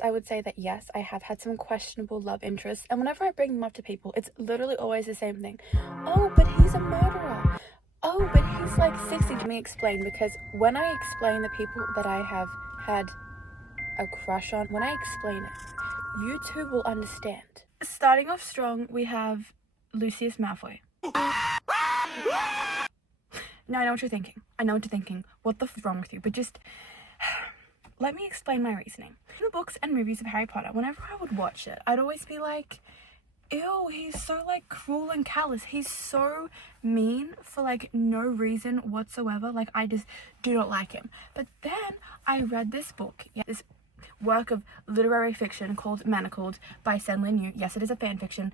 Otherwise, I would say that yes, I have had some questionable love interests, and whenever I bring them up to people, it's literally always the same thing. Oh, but he's a murderer. Oh, but he's like 60. Let me explain, because when I explain the people that I have had a crush on, when I explain it, you too will understand. Starting off strong, we have Lucius Malfoy. Now I know what you're thinking. What the f is wrong with you? But just let me explain my reasoning. In the books and movies of Harry Potter, whenever I would watch it, I'd always be like, ew, he's so like cruel and callous. He's so mean for like no reason whatsoever. Like, I just do not like him. But then I read this book, this work of literary fiction called Manacled by Senlin Yu. Yes, it is a fan fiction.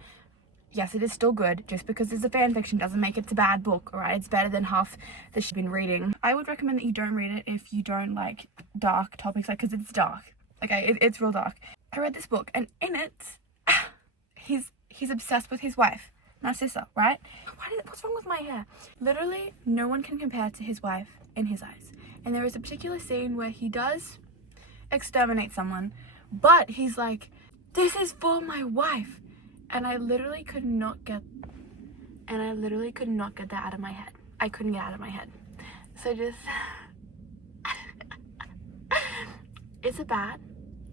Yes, it is still good. Just because it's a fan fiction doesn't make it a bad book, alright? It's better than half that she's been reading. I would recommend that you don't read it if you don't like dark topics, like, because it's dark. Okay, it's real dark. I read this book, and in it, he's obsessed with his wife, Narcissa, right? What's wrong with my hair? Literally, no one can compare to his wife in his eyes. And there is a particular scene where he does exterminate someone, but he's like, this is for my wife. And I literally could not get that out of my head. I couldn't get it out of my head. So just is it bad?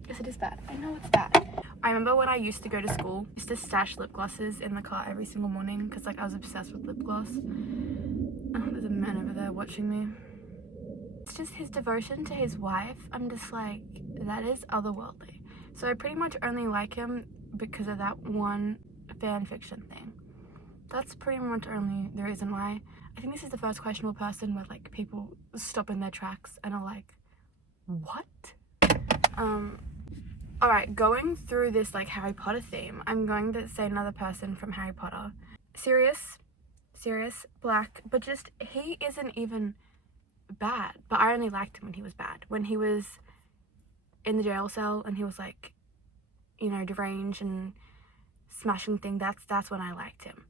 Yes, it is bad. I know it's bad. I remember when I used to go to school, I used to stash lip glosses in the car every single morning because like I was obsessed with lip gloss. Oh, there's a man over there watching me. It's just his devotion to his wife. I'm just like, that is otherworldly. So I pretty much only like him because of that one fan fiction thing. That's pretty much only the reason why. I think this is the first questionable person where like people stop in their tracks and are like, what? Alright, going through this like Harry Potter theme, I'm going to say another person from Harry Potter. Sirius, Black, but just, he isn't even bad, but I only liked him when he was bad. When he was in the jail cell and he was like, you know, deranged and smashing things, that's when I liked him.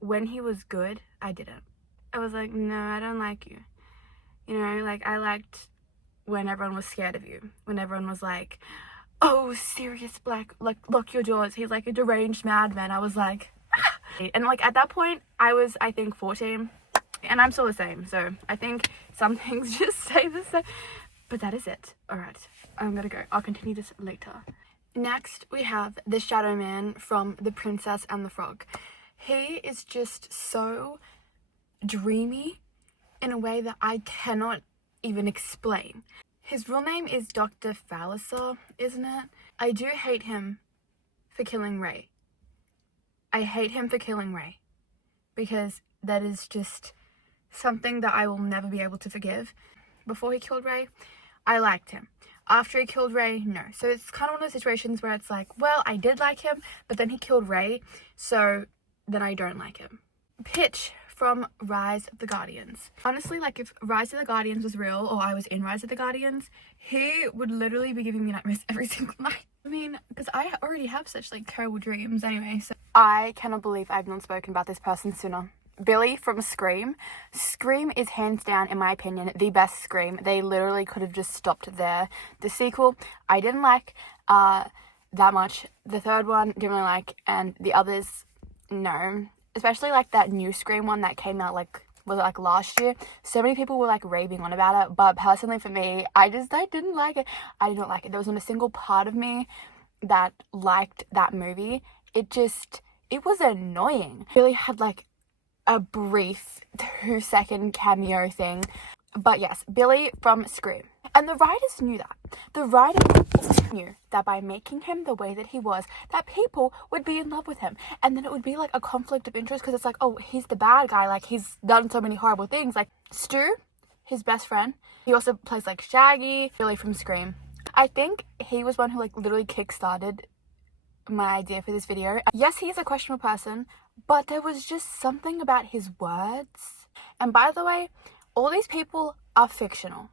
When he was good, I didn't. I was like, no, I don't like you. You know, like, I liked when everyone was scared of you. When everyone was like, oh, Sirius Black, like, lock your doors. He's like a deranged madman. I was like, ah! And like, at that point, I was, I think, 14. And I'm still the same. So I think some things just stay the same. But that is it. Alright, I'm gonna go. I'll continue this later. Next, we have the Shadow Man from The Princess and the Frog. He is just so dreamy in a way that I cannot even explain. His real name is Dr. Falliser, isn't it? I do hate him for killing Ray. I hate him for killing Ray. Because that is just something that I will never be able to forgive. Before he killed Ray, I liked him. After he killed Ray, no. So it's kind of one of those situations where it's like, well, I did like him, but then he killed Ray, so then I don't like him. Pitch from Rise of the Guardians. Honestly, like, if Rise of the Guardians was real, or I was in Rise of the Guardians, he would literally be giving me nightmares every single night. I mean, because I already have such, like, terrible dreams anyway, so I cannot believe I've not spoken about this person sooner. Billy from Scream. Scream is hands down, in my opinion, the best Scream. They literally could have just stopped there. The sequel, I didn't like that much. The third one, didn't really like, and the others, no. Especially like that new Scream one that came out like, was it like last year? So many people were like raving on about it, but personally for me, I didn't like it. I did not like it. There wasn't a single part of me that liked that movie. It was annoying. It really had like a brief 2-second cameo thing. But yes, Billy from Scream. And the writers knew that. The writers knew that by making him the way that he was, that people would be in love with him. And then it would be like a conflict of interest because it's like, oh, he's the bad guy. Like, he's done so many horrible things. Like, Stu, his best friend, he also plays like Shaggy. Billy from Scream. I think he was one who like literally kickstarted my idea for this video. Yes, he is a questionable person, but there was just something about his words. And by the way, all these people are fictional.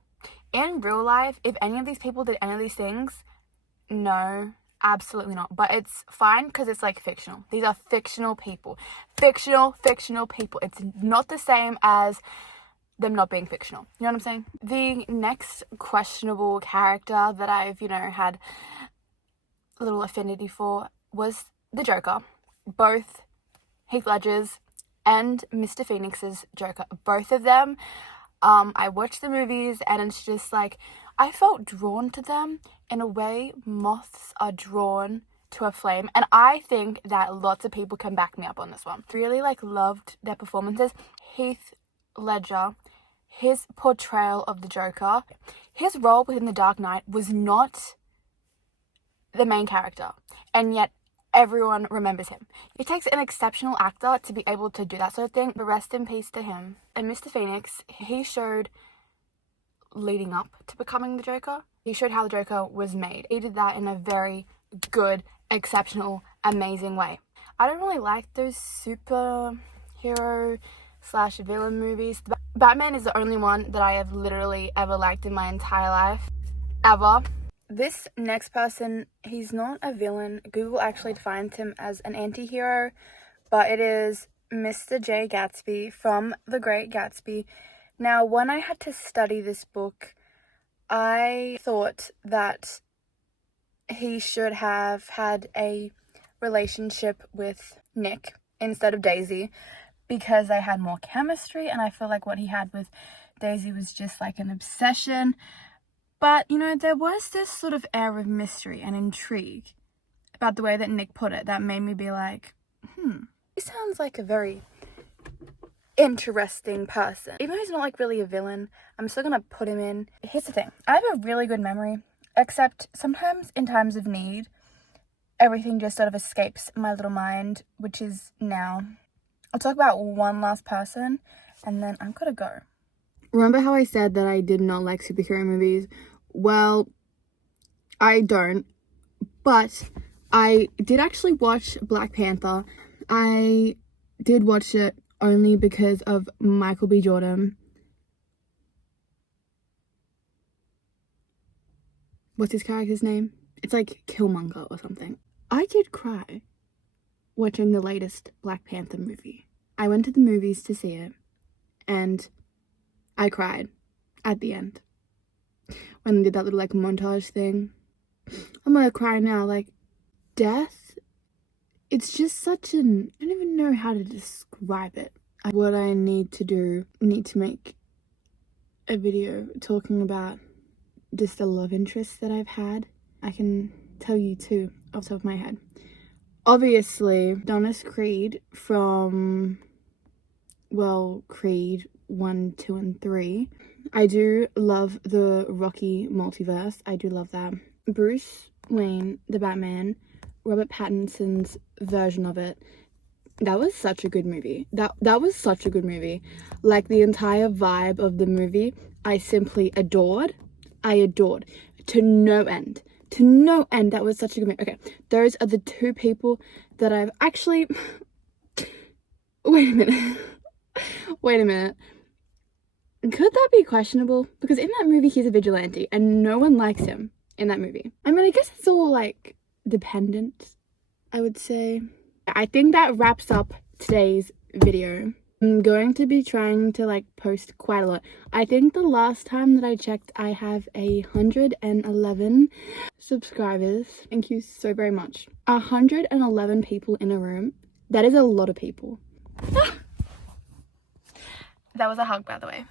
In real life, if any of these people did any of these things, no, absolutely not. But it's fine because it's like fictional. These are fictional people. Fictional people. It's not the same as them not being fictional. You know what I'm saying? The next questionable character that I've, had little affinity for was the Joker. Both Heath Ledger's and Mr. Phoenix's Joker. Both of them. I watched the movies and it's just like, I felt drawn to them in a way moths are drawn to a flame. And I think that lots of people can back me up on this one. Really loved their performances. Heath Ledger, his portrayal of the Joker, his role within the Dark Knight was not the main character. And yet everyone remembers him. It takes an exceptional actor to be able to do that sort of thing, but rest in peace to him. And Mr. Phoenix, he showed, leading up to becoming the Joker, he showed how the Joker was made. He did that in a very good, exceptional, amazing way. I don't really like those superhero / villain movies. Batman is the only one that I have literally ever liked in my entire life. Ever. This next person, he's not a villain. Google actually defines him as an anti-hero, but it is Mr. J. Gatsby from The Great Gatsby. Now, when I had to study this book, I thought that he should have had a relationship with Nick instead of Daisy because they had more chemistry, and I feel like what he had with Daisy was just like an obsession. But, you know, there was this sort of air of mystery and intrigue about the way that Nick put it that made me be like, he sounds like a very interesting person. Even though he's not like really a villain, I'm still gonna put him in. Here's the thing. I have a really good memory, except sometimes in times of need, everything just sort of escapes my little mind, which is now. I'll talk about one last person, and then I'm gonna go. Remember how I said that I did not like superhero movies? Well, I don't, but I did actually watch Black Panther. I did watch it only because of Michael B. Jordan. What's his character's name? It's like Killmonger or something. I did cry watching the latest Black Panther movie. I went to the movies to see it, and I cried at the end when they did that little like montage thing. I'm gonna cry now. Like, death, it's just such an, I don't even know how to describe it. What I need to make a video talking about just the love interest that I've had. I can tell you two off the top of my head. Obviously, Adonis Creed from, well, Creed 1, 2, and 3. I do love the Rocky multiverse. I do love that. Bruce Wayne, the Batman, Robert Pattinson's version of it. That was such a good movie. That was such a good movie. Like, the entire vibe of the movie, I simply adored. I adored. To no end. To no end. That was such a good movie. Okay, those are the two people that I've actually... Wait a minute. Wait a minute. Could that be questionable? Because in that movie, he's a vigilante, and no one likes him in that movie. I mean, I guess it's all, like, dependent, I would say. I think that wraps up today's video. I'm going to be trying to, like, post quite a lot. I think the last time that I checked, I have 111 subscribers. Thank you so very much. 111 people in a room. That is a lot of people. That was a hug, by the way.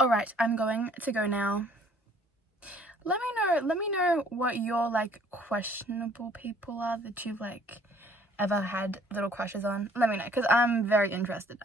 Alright, I'm going to go now. Let me know what your, like, questionable people are that you've, like, ever had little crushes on. Let me know, because I'm very interested.